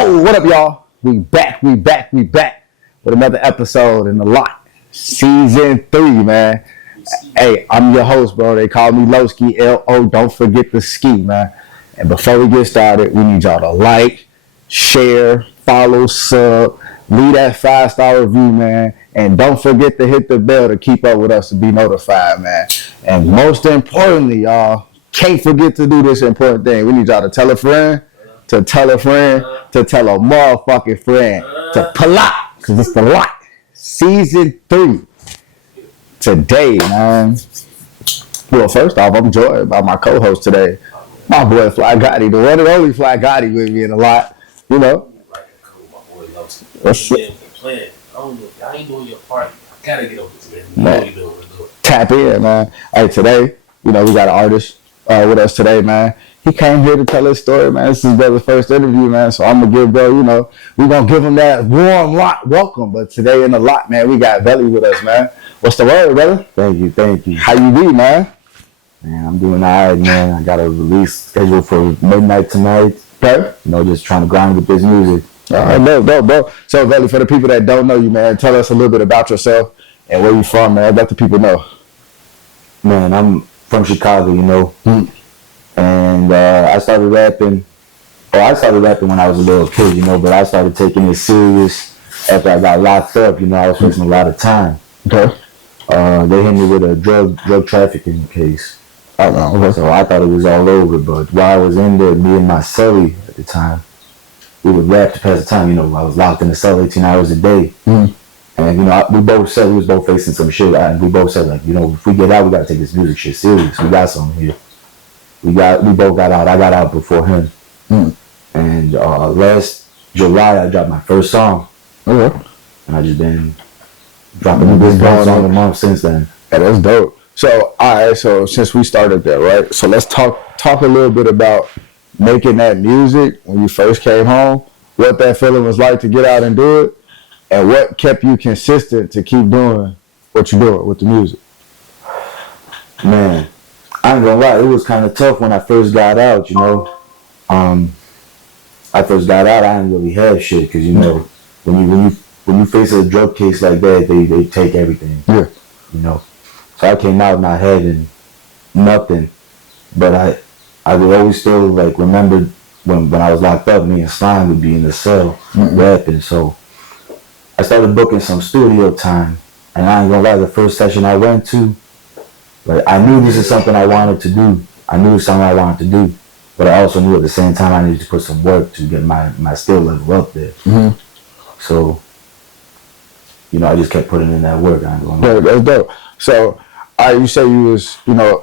Yo, what up, y'all? We back with another episode in the lot. Season 3, man. Hey, I'm your host, bro. They call me Lowski, L-O. Don't forget the ski, man. And before we get started, we need y'all to like, share, follow, sub, leave that 5-star review, man. And don't forget to hit the bell to keep up with us to be notified, man. And most importantly, y'all, can't forget to do this important thing. We need y'all to tell a friend, to tell a friend, to tell a motherfucking friend, to pull up, because it's the lot. Season 3. Today, man. Well, first off, I'm joined by my co-host today, my boy Fly Gotti, the one and only Fly Gotti with me in a lot. You know. What's up? I ain't doing your part. I gotta get over this, man. Tap in, man. Hey, today, you know, we got an artist with us today, man. He came here to tell his story, man. This is his brother's first interview, man. So I'm gonna give bro, you know, we're gonna give him that warm lot welcome. But today in the lot, man, we got Veli with us, man. What's the word, brother? Thank you. How you be, man? Man, I'm doing all right, man. I got a release scheduled for midnight tonight. Okay. You know, just trying to grind with this music. All right, dope, bro. So, Veli, for the people that don't know you, man, tell us a little bit about yourself and where you from, man. Let the people know. Man, I'm from Chicago, you know. And I started rapping. I started rapping when I was a little kid, you know, but I started taking it serious after I got locked up. You know, I was facing a lot of time. Okay. They hit me with a drug trafficking case. Okay. So I thought it was all over, but while I was in there, me and my cellie at the time, we would rap to pass the time. You know, I was locked in the cell 18 hours a day. And, you know, we both said we was both facing some shit. And we both said, like, you know, if we get out, we got to take this music shit serious. We got something here. We both got out. I got out before him. And last July, I dropped my first song. Okay. And I just been dropping this song a month since then. Yeah, that's dope. So, all right, so since we started there, right? So let's talk a little bit about making that music when you first came home, what that feeling was like to get out and do it, and what kept you consistent to keep doing what you're doing with the music. Man, I ain't gonna lie, it was kind of tough when I first got out, you know. I first got out, I didn't really have shit, because, you know, when you face a drug case like that, they take everything. Yeah. You know. So I came out not having nothing, but I would always still, like, remember when I was locked up, me and Slime would be in the cell rapping. So I started booking some studio time, and I ain't gonna lie, the first session I went to, like, I knew this is something I wanted to do. I knew it was something I wanted to do, but I also knew at the same time I needed to put some work to get my skill level up there. So, you know, I just kept putting in that work. I ain't gonna lie. Yeah, that's dope. So, you say you was, you know,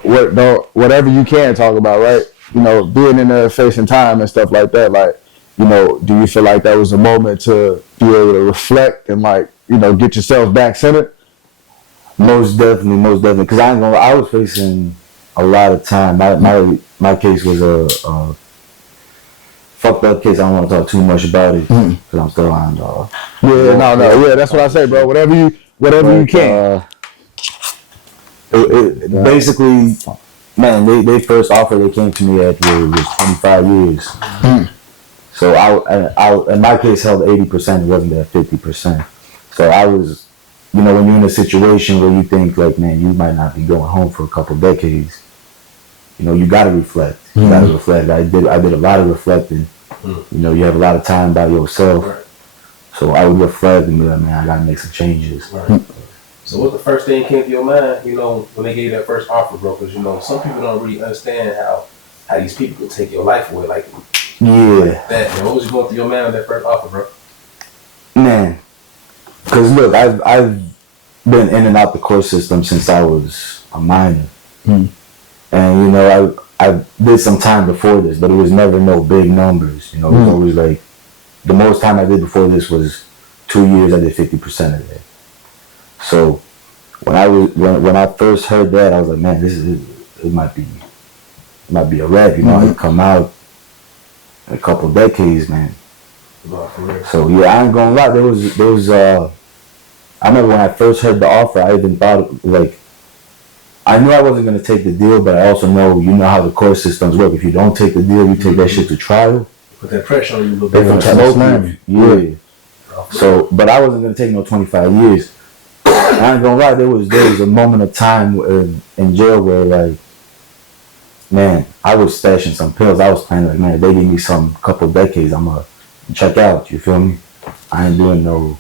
whatever you can talk about, right? You know, being in there facing time and stuff like that, like, you know, do you feel like that was a moment to be able to reflect and, like, you know, get yourself back centered? Most definitely. Because I ain't gonna lie, I was facing a lot of time. My case was a fucked up case. I don't want to talk too much about it because I'm still on. Yeah, that's what I say, bro. Whatever you can. Basically, man, they first offer they came to me after it was 25 years. So I in my case held 80%. It wasn't that 50%. So I was, you know, when you're in a situation where you think like, man, you might not be going home for a couple decades. You know, you gotta reflect. You gotta reflect. I did a lot of reflecting. You know, you have a lot of time by yourself. So I would reflect and be like, man, I gotta make some changes. So what's the first thing that came to your mind, you know, when they gave you that first offer, bro? Because, you know, some people don't really understand how these people could take your life away like that. Man, what was going through your mind with that first offer, bro? Man, because look, I've been in and out the court system since I was a minor. And, you know, I did some time before this, but it was never no big numbers. You know, it was always like, the most time I did before this was 2 years, I did 50% of it. So when I first heard that, I was like, man, it might be a rap, you know. I could come out in a couple decades, man. So yeah, I ain't gonna lie, there was I remember when I first heard the offer, I even thought, like, I knew I wasn't gonna take the deal, but I also know, you know how the court systems work. If you don't take the deal, you take that shit to trial. Put that pressure on you a little They bit. gonna try to slam you. Yeah. So, but I wasn't gonna take no 25 years. I ain't gonna lie, there was a moment of time in jail where like, man, I was stashing some pills. I was planning like, man, if they give me some couple decades, I'm gonna check out. You feel me? I ain't doing no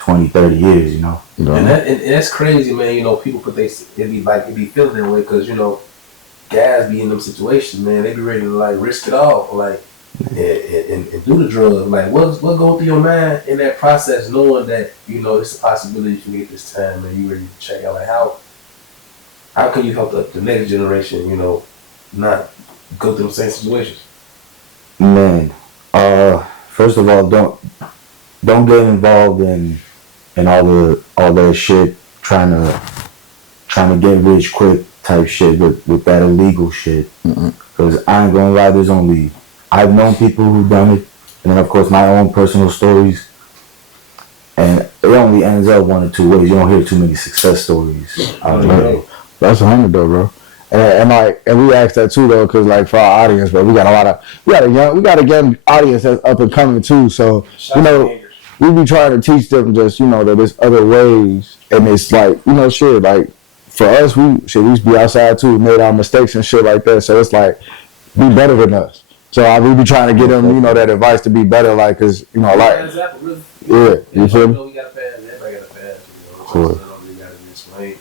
20, 30 years, you know. And that's crazy, man. You know, people put it be feeling that way because you know, guys be in them situations, man. They be ready to like risk it all, like and do the drug. Like, what going through your mind in that process, knowing that you know it's a possibility you can get this time, and you ready to check out? Like, how can you help the next generation, you know, not go through the same situations? Man, first of all, don't get involved in all that shit, trying to get rich quick type shit with that illegal shit. Because I ain't gonna lie, I've known people who done it, and then of course my own personal stories, and it only ends up one or two ways. You don't hear too many success stories out there. That's 100 though, bro. And we asked that too though, because like for our audience, but we got a young audience that's up and coming too. So you know, we be trying to teach them just, you know, that there's other ways, and it's like, you know, shit, like for us, we used to be outside too, we made our mistakes and shit like that. So it's like, be better than us. So we be trying to get them, you know, that advice to be better, like, cause you know, like, yeah, you feel me? We got a pass. Everybody got a pass. You know, cool. We got to explain.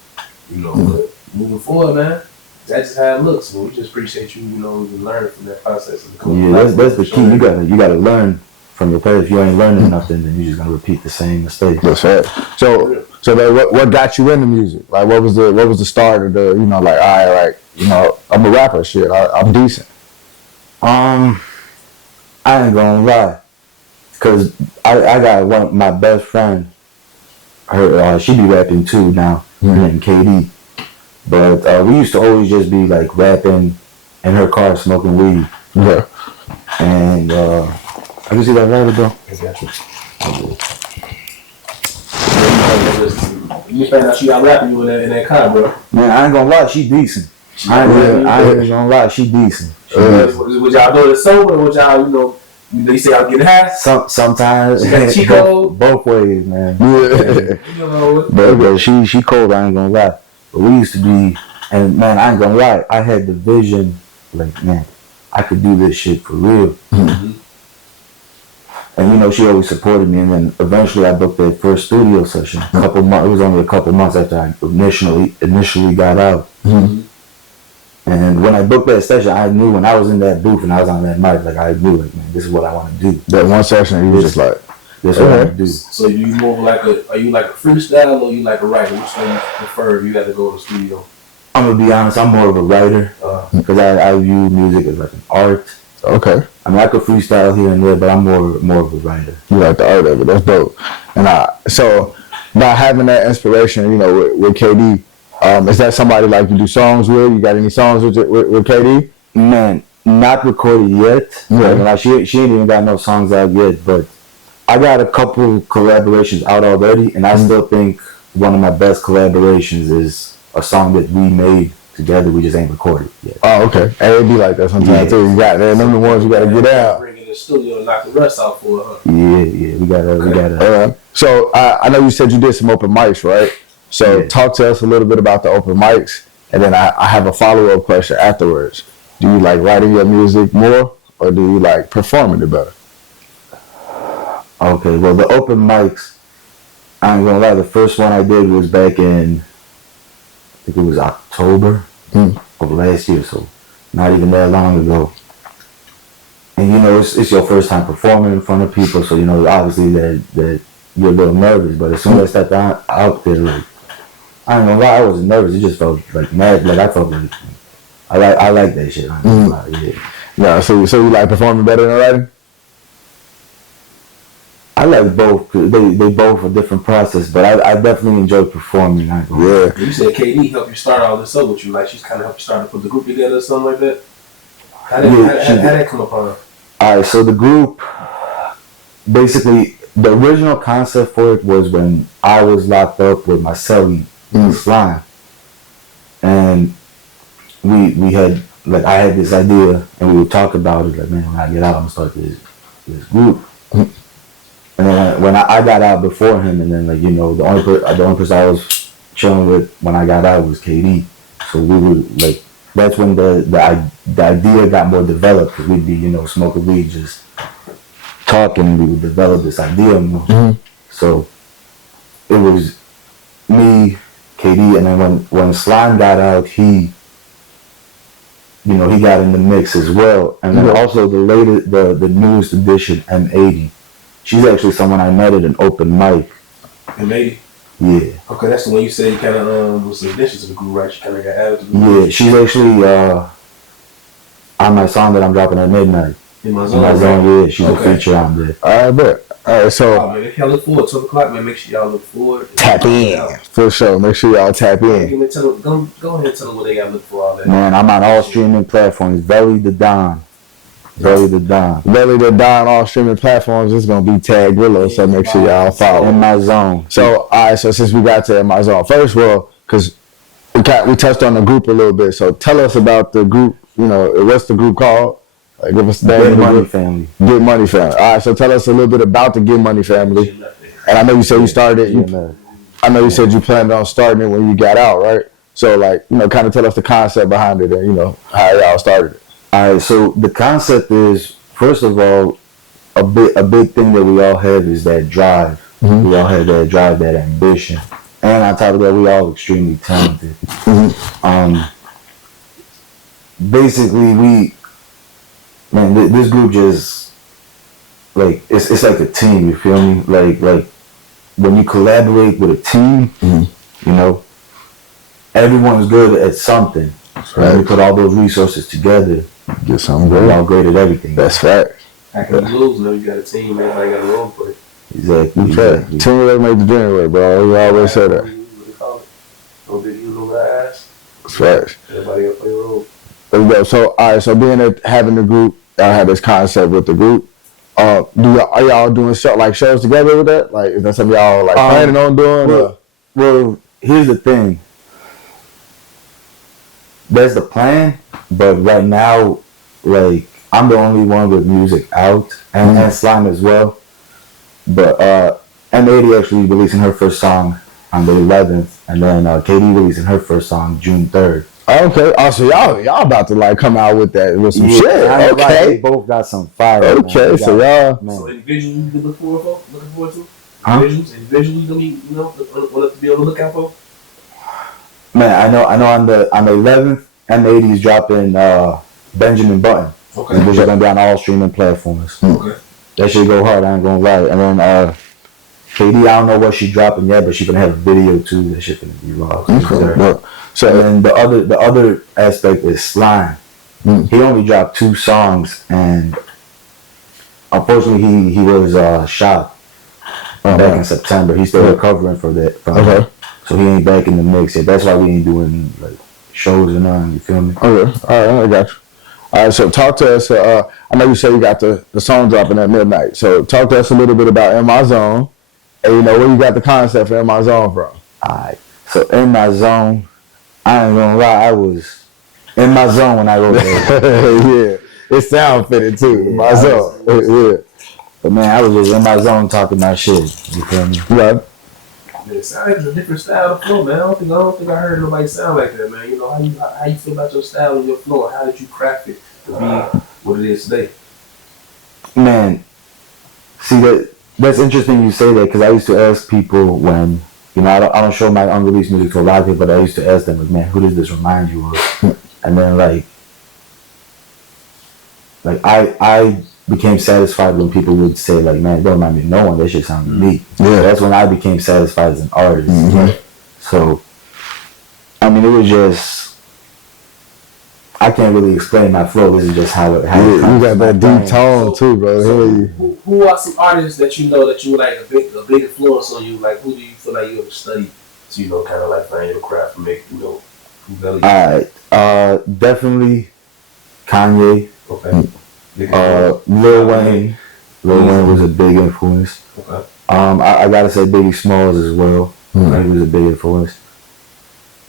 You know, but moving forward, man. That's just how it looks. So we just appreciate you, you know, learning from that process. Yeah, that's the key. You gotta learn from your past. If you ain't learning nothing, then you're just gonna repeat the same mistake. That's right. So what got you into music? Like, what was the start of the, you know, like, all right, you know, I'm a rapper, shit, I'm decent. I ain't gonna lie, cause I got my best friend. Her she be rapping too now, named KD. But we used to always just be like rapping in her car, smoking weed. Yeah. And I can see that lighter, bro. You found out she got rapping you in that car, bro. Man, I ain't gonna lie, she decent. I ain't gonna lie, she decent. Would y'all do it sober, or would y'all, you know, they say y'all get high? Sometimes both ways, man. Yeah. You know, but she cold, I ain't gonna lie. But we used to be, and man, I ain't gonna lie, I had the vision, like, man, I could do this shit for real. Mm-hmm. And you know, she always supported me, and then eventually I booked that first studio session. It was only a couple months after I initially got out. Mm-hmm. And when I booked that session, I knew when I was in that booth and I was on that mic, like I knew, like, man, this is what I want to do. That one session, you was just like, this is what I want to do. So you more like are you like a freestyle or you like a writer? Which one you prefer if you had to go to the studio? I'm gonna be honest, I'm more of a writer because I view music as like an art. Okay. I mean, I could freestyle here and there, but I'm more of a writer. You like the art of it. That's dope. And so by having that inspiration, you know, with KD, is that somebody like you do songs with? You got any songs with KD? Man, not recorded yet. Yeah. Like she ain't even got no songs out yet, but I got a couple collaborations out already, and I still think one of my best collaborations is a song that we made together. We just ain't recorded yet. Oh, okay. And it'd be like that sometimes too. You got that. Them the ones you got to get out. Bring it in the studio and knock the rust out for her. Yeah. We gotta. So I know you said you did some open mics, right? So talk to us a little bit about the open mics, and then I have a follow-up question afterwards. Do you like writing your music more, or do you like performing it better? Okay, well, the open mics, I ain't gonna lie, the first one I did was back in, I think it was October of last year, so not even that long ago. And you know, it's your first time performing in front of people, so you know, obviously that you're a little nervous, but as soon as I stepped out there, like, I ain't gonna lie, I wasn't nervous, it just felt like mad, like I felt like, I like that shit, I ain't gonna lie, yeah. Yeah, so you like performing better than writing? I like both. They both a different process, but I definitely enjoy performing. Yeah. You said KD helped you start all this up with you, like she's kind of helped you start to put the group together or something like that. How did that come upon? All right, so the group, basically, the original concept for it was when I was locked up with my cellie, Slime, and we had like I had this idea, and we would talk about it. Like, man, when I get out, I'm gonna start this group. And then when I got out before him, and then like the only person I was chilling with when I got out was KD. So we would like that's when the idea got more developed because we'd be smoking weed, just talking. We would develop this idea more. So it was me, KD, and then when Slime got out, he got in the mix as well. And then also the newest edition, M80. She's actually someone I met at an open mic. M80? Yeah. Okay, that's the one you said you kind of was the addition to the group, right? She kind of got added to the group. Yeah, she's actually on my song that I'm dropping at midnight. In my zone, yeah, she's a feature on there. I bet. All right, so man, if y'all look forward, 12 o'clock, man, make sure y'all look forward. Tap in for sure. Make sure y'all tap in. Go ahead and tell them what they got to look for all that. Man, I'm on all streaming platforms. Veli Da Don. Veli Da Don. Veli Da Don, all streaming platforms. It's gonna be tagged Willow, so make sure y'all follow. In my zone. So all right, so since we got to In My Zone, first of all, because we touched on the group a little bit, so tell us about the group. What's the group called? Like, give us the name. Get Money Family. Get Money Family. All right, so tell us a little bit about the Get Money Family. And I know you said you started. I know you said you planned on starting it when you got out, right? So like, kind of tell us the concept behind it and how y'all started it. All right, so the concept is, first of all, a big thing that we all have is that drive. We all have that drive, that ambition, and on top of that, we all extremely talented. Basically, this group just like it's like a team. You feel me? Like when you collaborate with a team, everyone's good at something. Right. We put all those resources together. Get something We're all great at everything. That's right. I can lose, you got a team, man. I got a role play. Exactly. Teamwork make the dream work, bro. We always say that. What they call it? No big ego, no ass. That's right. Everybody got to play a role. There we go. So all right. So having the group, y'all had this concept with the group. Are y'all doing shows together with that? Like, is that something y'all planning on doing? Well, here's the thing. That's the plan, but right now, like, I'm the only one with music out, and Slime as well. But M80 actually releasing her first song on the 11th, and then KD releasing her first song June 3rd. Okay. Oh, so y'all about to come out with some shit. Okay. They both got some fire. Okay, so y'all. So individually you looking forward to? Huh? Individually gonna be want to be on the lookout for? Man, I know on the 11th, M80 is dropping Benjamin Button. Okay. Which is gonna be on all streaming platforms. Okay. That shit go hard, I ain't gonna lie. And then KD, I don't know what she dropping yet, but she gonna have a video too. That shit gonna be raw. Okay. So and then the other aspect is Slime. He only dropped 2 songs, and unfortunately he was shot back in September. He's still recovering from that. Okay. So he ain't back in the mix yet. That's why we ain't doing shows and nothing. You feel me? Okay. All right, I got you. All right, so talk to us. I know you said you got the song dropping at midnight. So talk to us a little bit about In My Zone, and where you got the concept for In My Zone from. All right. So In My Zone, I ain't gonna lie, I was in my zone when I wrote that. Yeah, it sound fitted too. In my zone. Yeah. But man, I was just in my zone talking my shit. You feel me? Yeah. It sounds like a different style of flow, man. I don't think I heard nobody sound like that, man. How you feel about your style and your flow? How did you craft it to be what it is today? Man, see that's interesting you say that, because I used to ask people when I don't show my unreleased music to a lot of people, but I used to ask them, like, man, who does this remind you of? And then like I became satisfied when people would say, like, man, it don't remind me of no one. That shit sounds unique. Yeah. That's when I became satisfied as an artist. So, I mean, it was just, I can't really explain my flow. This is just how it you got that deep tone too, bro. So who are some artists that you like a big influence on you? Like, who do you feel like you ever studied to kind of like find your craft and make who Veli? Alright, definitely Kanye. Okay. Lil Wayne. Lil Wayne was a big influence. Okay. I gotta say Biggie Smalls as well. He was a big influence.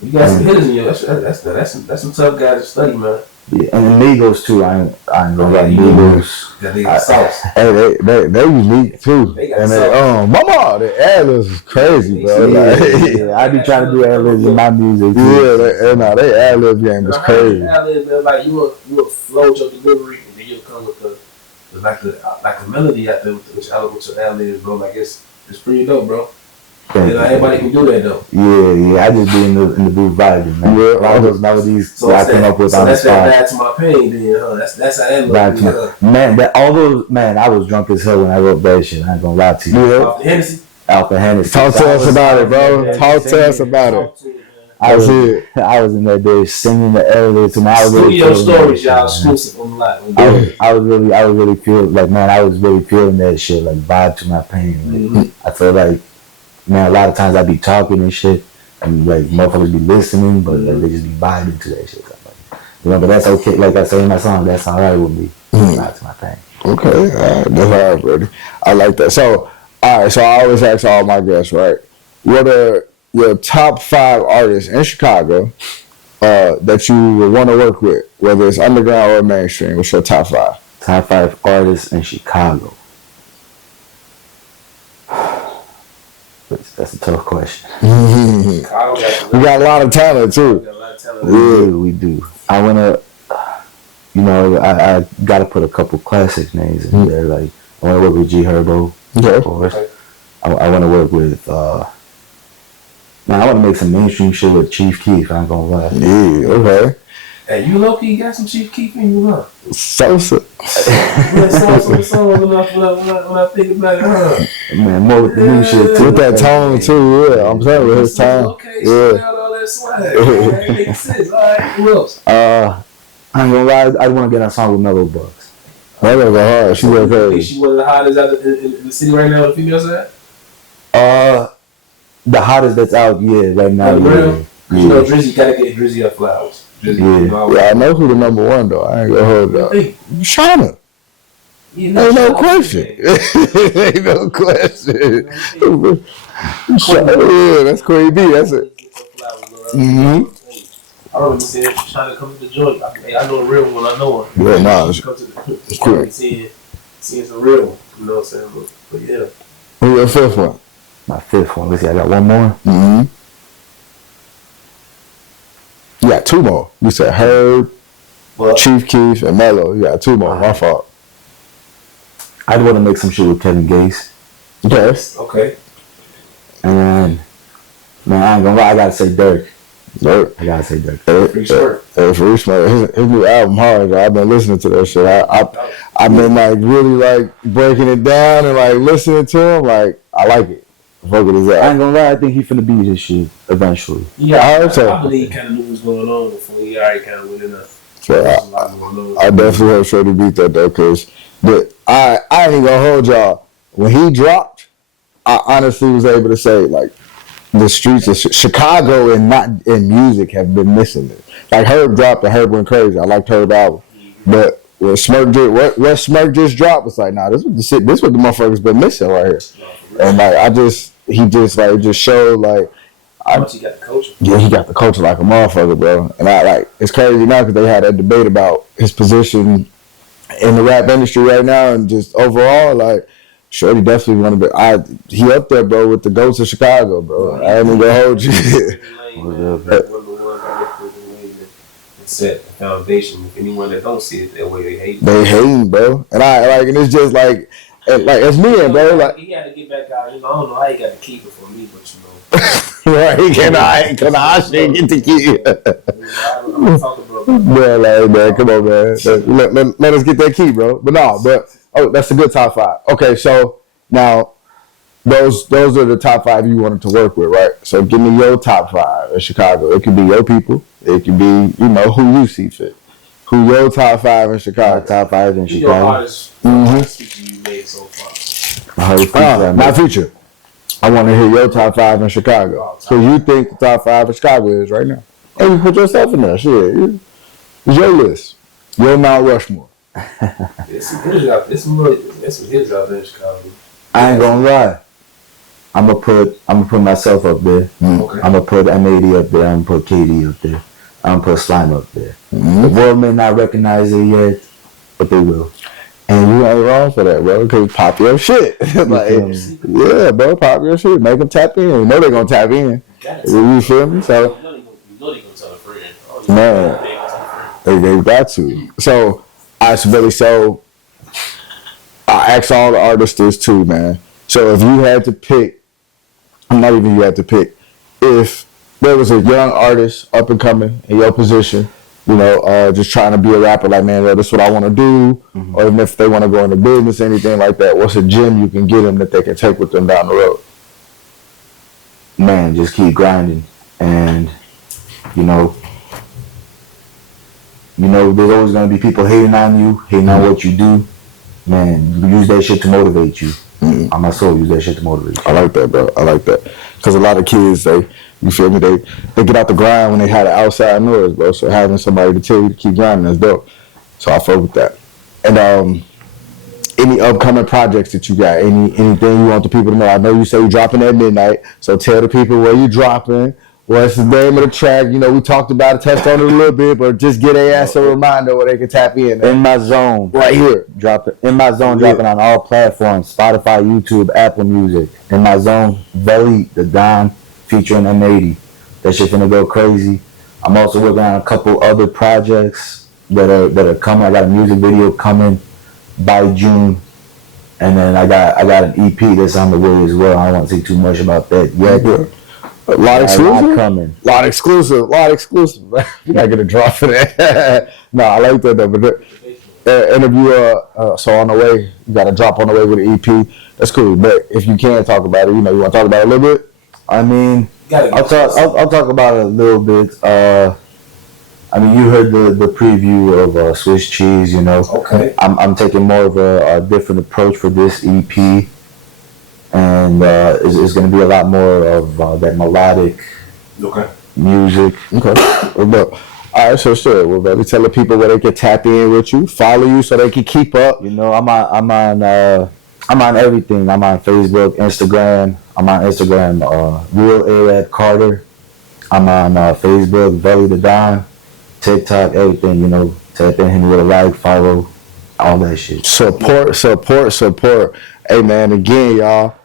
You got some hitters in you. That's some tough guys to study, man. Yeah, and the Migos too. I ain't gonna lie, Migos. That nigga sauce. Hey, they unique too. They got And sauce. mama, the ad-libs is crazy, bro. Yeah, I be trying to do ad-libs in my music too. They ad-lib game is crazy. Ad-lib, man, like you will flow your delivery, and then you'll come with the melody out there with your ad-libs, bro. Like it's pretty dope, bro. And not everybody can do that though. Yeah. I just be in the booth vibing, man. Yeah, a lot of those melodies so that I come up with on the that's spot. that bad to my pain, then, huh? That's how that looks. Man, I was drunk as hell when I wrote that shit. I ain't gonna lie to you. Yeah. Off the Hennessy. Alpha Hennessy. Talk to us about it, bro. Talk to us about it. I was in that day singing the elevator. Studio stories, y'all, exclusive on the line. I was really feeling like, man, I was really feeling that shit, like vibe to my pain. Like, I feel like, man, a lot of times I be talking and shit, and like motherfuckers be listening, but like, they just be vibing to that shit. But that's okay. Like I say in my song, that's all right with me. Vibe to my pain. Okay, all right, that's all right, buddy. I like that. So, all right, so I always ask all my guests, right? What are your top 5 artists in Chicago that you would want to work with, whether it's underground or mainstream? What's your top 5? Top 5 artists in Chicago. That's a tough question. We got a lot of talent too. We do. I wanna, I gotta put a couple classic names in there. Like I wanna work with G Herbo, of course. I wanna work with. Man, I wanna make some mainstream shit with Chief Keef. I ain't gonna lie. Yeah. Okay. Hey, you low-key got some Chief Keef in you, huh? Sosa. When I think about it, huh? Man, more with the new shit too. With that tone too, yeah. I'm saying with his tone. Okay, yeah. All that swag. That makes sense. All right, who else? I ain't gonna lie, I want to get on a song with Mellow Bucks. Mellow go hard. She went crazy. Is she one of the hottest out in the city right now, the female side? The hottest that's out, right now. Real? You know, Drizzy gotta get Drizzy her flowers. Yeah, I know who the number one though. I ain't gonna hold up. Shauna. Ain't no question. Ain't no question. Yeah, that's Queen B. That's it. I remember seeing Shauna come to the joint. I know a real one. I know her. Yeah, nah. She come to the joint, seeing some real one. You know what I'm saying? But yeah. Who's your 5th one? My 5th one. Let's see, I got one more. You got 2 more. You said Herb, Chief Keef, and Mello. You got 2 more. My fault. I'd want to make some shit with Kevin Gates. Yes. Okay. And man, I ain't gonna lie, I gotta say Dirk. I gotta say Dirk. Free Smart. Free Smart. His new album hard. I've been listening to that shit. I've been like really like breaking it down and like listening to him. Like I like it. Fuck with his I ain't gonna lie, I think he finna beat this shit eventually. Yeah, I believe he kind of knew what was going on before he already kind of went in there. So I definitely hope Shorty beat that though, cause I ain't gonna hold y'all. When he dropped, I honestly was able to say like the streets of Chicago and not in music have been missing it. Like Herb dropped and Herb went crazy. I liked Herb album, but when Smirk did what Smirk just dropped, it's like nah, this what the motherfuckers been missing right here. And like he just showed like. How much he got the culture? Yeah, he got the culture like a motherfucker, bro. And I like it's crazy now because they had that debate about his position in the rap industry right now and just overall, like Shorty definitely one of the he up there, bro, with the GOATs of Chicago, bro. I ain't even gonna hold you. Set the foundation. If anyone that don't see it that way, they hate. They hating, bro. And and it's just like it's me, bro. Like he had to get back out. I don't know how he got to keep it for me, but you know. Right, can I shit get the key? Bro, like, man, come on, man. Let us get that key, bro. But that's a good top 5. Okay, so now those are the top 5 you wanted to work with, right? So give me your top 5 in Chicago. It could be your people. It could be who you see fit. Who your top 5 in Chicago? Top 5 in Chicago. Your hardest feature you made so far. My feature. I want to hear your top 5 in Chicago. So you think the top 5 in Chicago is right now? And you put yourself in there. Shit. It's your list. Your Mount Rushmore. There's some hits out there in Chicago. I ain't gonna lie. I'm gonna put myself up there. Okay. I'm gonna put M80 up there. I'm gonna put KD up there. I'm gonna put Slime up there. Mm-hmm. The world may not recognize it yet, but they will. And you ain't wrong for that, bro, because pop your shit. Like, yeah, bro, pop your shit. Make them tap in. You know they're going to tap in. You feel me? So, you know they gonna tell a friend. man, they got to. So, so I asked all the artists this too, man. So, if you had to pick, not even you had to pick, if there was a young artist up and coming in your position, you know, just trying to be a rapper, like, man, this is what I want to do, or even if they want to go into business, anything like that, what's a gem you can get them that they can take with them down the road? Man, just keep grinding, and you know, there's always gonna be people hating on you, hating on what you do. Man, use that shit to motivate you. On my soul, use that shit to motivate you. I like that, bro. I like that, because a lot of kids, you feel me? They get out the grind when they had an outside noise, bro. So having somebody to tell you to keep grinding, that's dope. So I fuck with that. And any upcoming projects that you got? Anything you want the people to know? I know you say you're dropping at midnight, so tell the people where you dropping. What's the name of the track? You know, we talked about it, touched on it a little bit, but just get their ass a reminder where they can tap in. In My Zone, right here, dropping. In My Zone, dropping on all platforms: Spotify, YouTube, Apple Music. In My Zone, Veli Da Don, featuring M80. That shit finna go crazy. I'm also working on a couple other projects that are coming. I got a music video coming by June, and then I got an EP that's on the way as well. I don't want to say too much about that yet. Yeah. A lot exclusive coming. Lot exclusive. You gotta get a drop for that. No, I like that though. But interview, so on the way, you got a drop on the way with an EP. That's cool. But if you can talk about it, you know, you want to talk about it a little bit. I mean, I'll talk about it a little bit. I mean, you heard the preview of Swiss Cheese. You know, okay. I'm taking more of a different approach for this EP. And it's going to be a lot more of that melodic music. Okay. Well, all right, so sure. Well, baby, tell the people where they can tap in with you, follow you, so they can keep up. You know, I'm on everything. I'm on Facebook, Instagram. I'm on Instagram, Real A.F. Carter. I'm on Facebook, Veli Da Don, TikTok, everything. You know, tap in, hit me with a like, follow, all that shit. Support. Hey, man, again, y'all.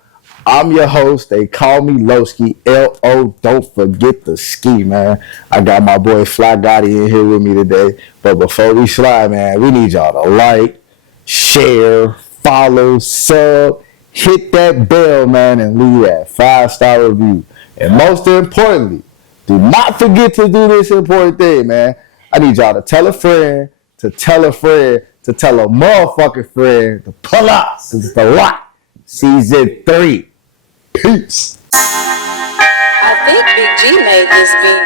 I'm your host. They call me Lowski. L-O. Don't forget the ski, man. I got my boy Fly Gotti in here with me today. But before we slide, man, we need y'all to like, share, follow, sub, hit that bell, man, and leave that 5-star review. And most importantly, do not forget to do this important thing, man. I need y'all to tell a friend, to tell a friend, to tell a motherfucking friend to pull up. It's the Lot, Season 3. Peace. I think Big G made this beat.